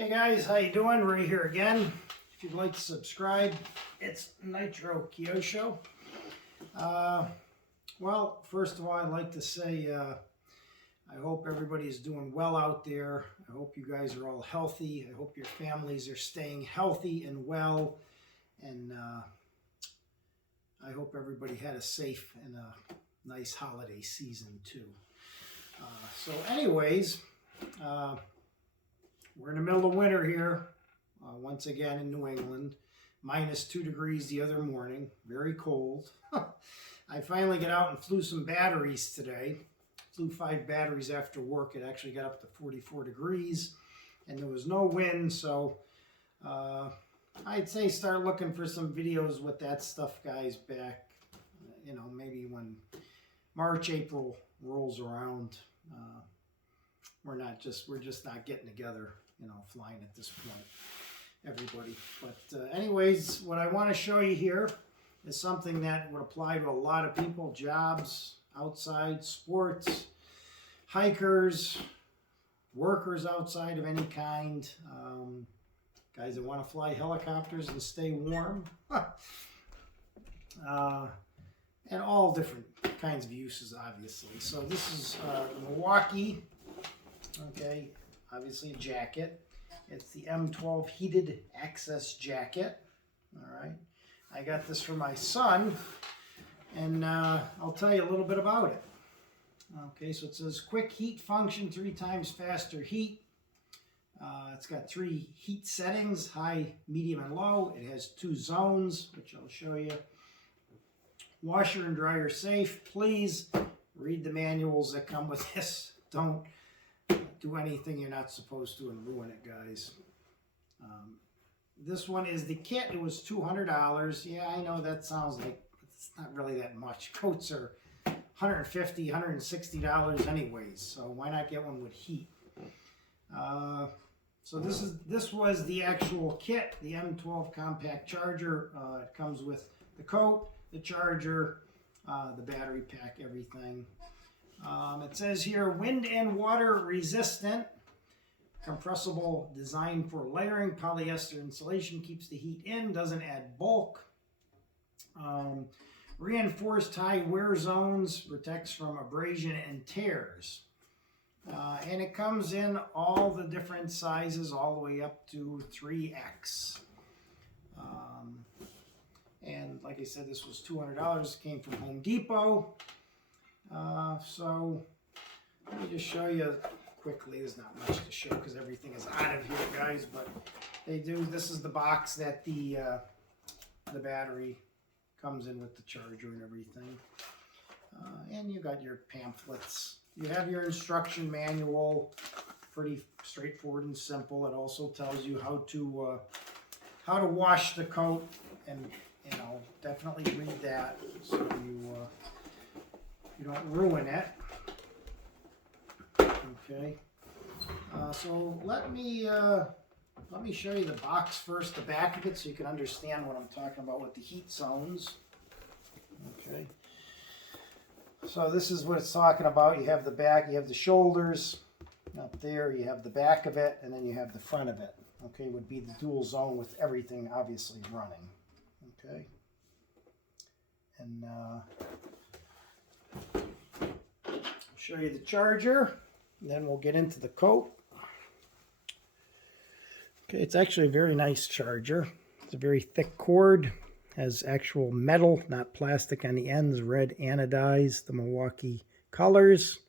Hey guys, how you doing? Ray here again. If you'd like to subscribe, it's Nitro Kyosho. Well, first of all, I'd like to say I hope everybody's doing well out there. I hope you guys are all healthy. I hope your families are staying healthy and well. And I hope everybody had a safe and a nice holiday season too. So anyways, we're in the middle of winter here, once again in New England. -2 degrees the other morning, very cold. I finally got out and flew some batteries today. Flew 5 batteries after work. It actually got up to 44 degrees and there was no wind, so I'd say start looking for some videos with that stuff, guys, back, you know, maybe when March, April rolls around. We're just not getting together, you know, flying at this point, everybody. But anyways, what I want to show you here is something that would apply to a lot of people: jobs, outside, sports, hikers, workers outside of any kind, guys that want to fly helicopters and stay warm, and all different kinds of uses, obviously. So this is the Milwaukee, okay, obviously a jacket. It's the M12 Heated Access Jacket. All right, I got this for my son, and I'll tell you a little bit about it. Okay, so it says quick heat function, 3 times faster heat. It's got 3 heat settings: high, medium, and low. It has 2 zones, which I'll show you. Washer and dryer safe. Please read the manuals that come with this. Don't do anything you're not supposed to and ruin it, guys. This one is the kit. It was $200. Yeah, I know that sounds like it's not really that much. Coats are $150, $160 anyways, so why not get one with heat? So this was the actual kit, the M12 compact charger. It comes with the coat, the charger, the battery pack, everything. It says here, wind and water resistant, compressible design for layering, polyester insulation, keeps the heat in, doesn't add bulk. Reinforced high wear zones, protects from abrasion and tears. And it comes in all the different sizes, all the way up to 3X. And like I said, this was $200. It came from Home Depot. So let me just show you quickly. There's not much to show because everything is out of here, guys. But they do. This is the box that the battery comes in with, the charger and everything. And you got your pamphlets. You have your instruction manual. Pretty straightforward and simple. It also tells you how to wash the coat, and you know, definitely read that so you don't ruin it. Okay. So let me show you the box first, the back of it, so you can understand what I'm talking about with the heat zones. Okay. So this is what it's talking about. You have the back, you have the shoulders up there, you have the back of it, and then you have the front of it. Okay, would be the dual zone with everything obviously running. Okay. And I'll show you the charger, and then we'll get into the coat. Okay, it's actually a very nice charger. It's a very thick cord, has actual metal, not plastic on the ends, red anodized, the Milwaukee colors.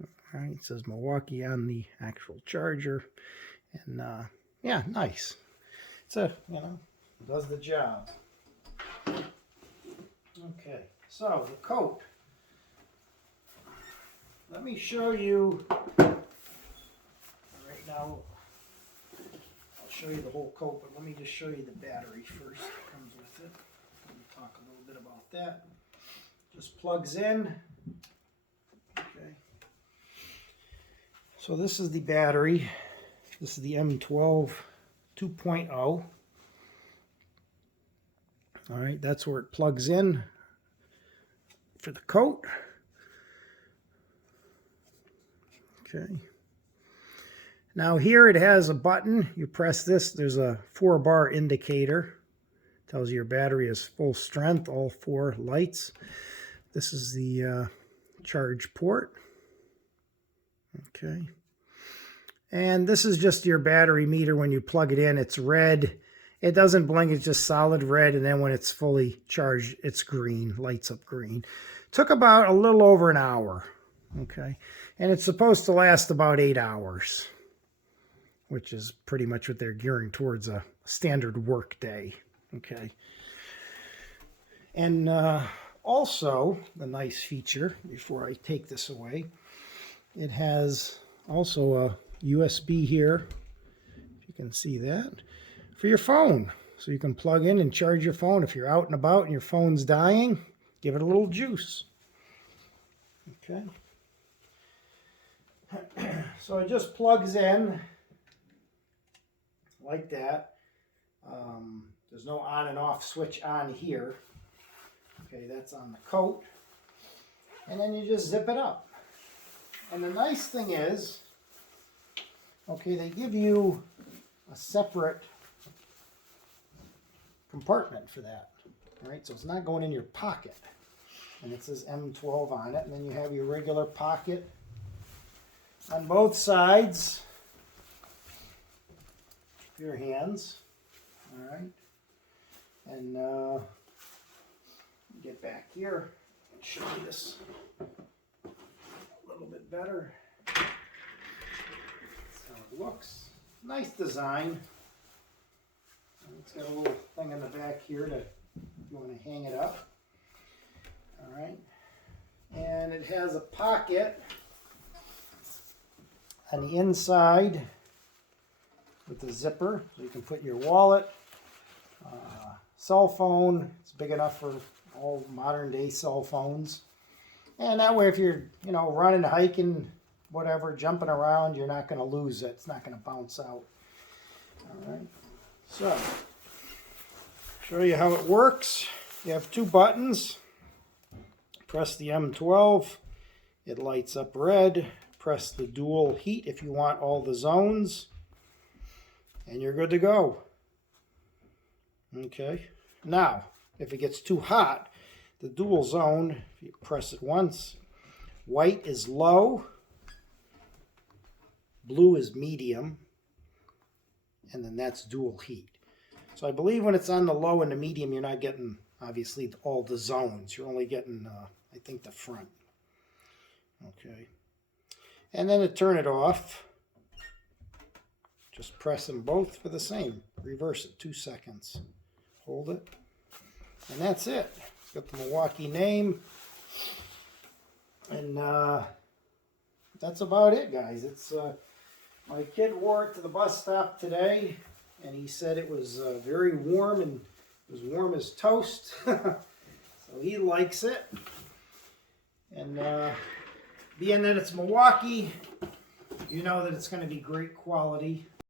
All right, it says Milwaukee on the actual charger, and yeah, nice. It's a, you know, does the job. Okay, so the coat. Let me show you right now. I'll show you the whole coat, but let me just show you the battery first that comes with it. Let me talk a little bit about that. Just plugs in. Okay. So this is the battery. This is the M12 2.0. All right, that's where it plugs in for the coat. Okay. Now here it has a button. You press this, there's a 4-bar indicator. Tells you your battery is full strength, all 4 lights. This is the charge port. Okay. And this is just your battery meter. When you plug it in, it's red. It doesn't blink, it's just solid red. And then when it's fully charged, it's green, lights up green. Took about a little over an hour. Okay. And it's supposed to last about 8 hours, which is pretty much what they're gearing towards, a standard work day. Okay. And also, the nice feature, before I take this away, it has also a USB here, if you can see that, for your phone. So you can plug in and charge your phone. If you're out and about and your phone's dying, give it a little juice. Okay. So it just plugs in like that. There's no on and off switch on here. Okay, that's on the coat. And then you just zip it up. And the nice thing is, okay, they give you a separate compartment for that. All right, so it's not going in your pocket. And it says M12 on it. And then you have your regular pocket on both sides for your hands. All right. And get back here and show you this a little bit better. That's how it looks. Nice design. And it's got a little thing in the back here to, if you want to hang it up. All right. And it has a pocket on the inside with the zipper, so you can put your wallet, cell phone. It's big enough for all modern day cell phones. And that way, if you're, running, hiking, whatever, jumping around, you're not going to lose it. It's not going to bounce out. All right. So, show you how it works. You have 2 buttons. Press the M12. It lights up red. Press the dual heat if you want all the zones. And you're good to go. Okay. Now, if it gets too hot, the dual zone, if you press it once, white is low, blue is medium, and then that's dual heat. So I believe when it's on the low and the medium, you're not getting, obviously, all the zones. You're only getting, I think, the front. Okay. And then to turn it off, just press them both for the same. Reverse it, 2 seconds. Hold it. And that's it. It's got the Milwaukee name. And that's about it, guys. It's my kid wore it to the bus stop today, and he said it was very warm, and it was warm as toast. So he likes it. And being that it's Milwaukee, you know that it's going to be great quality.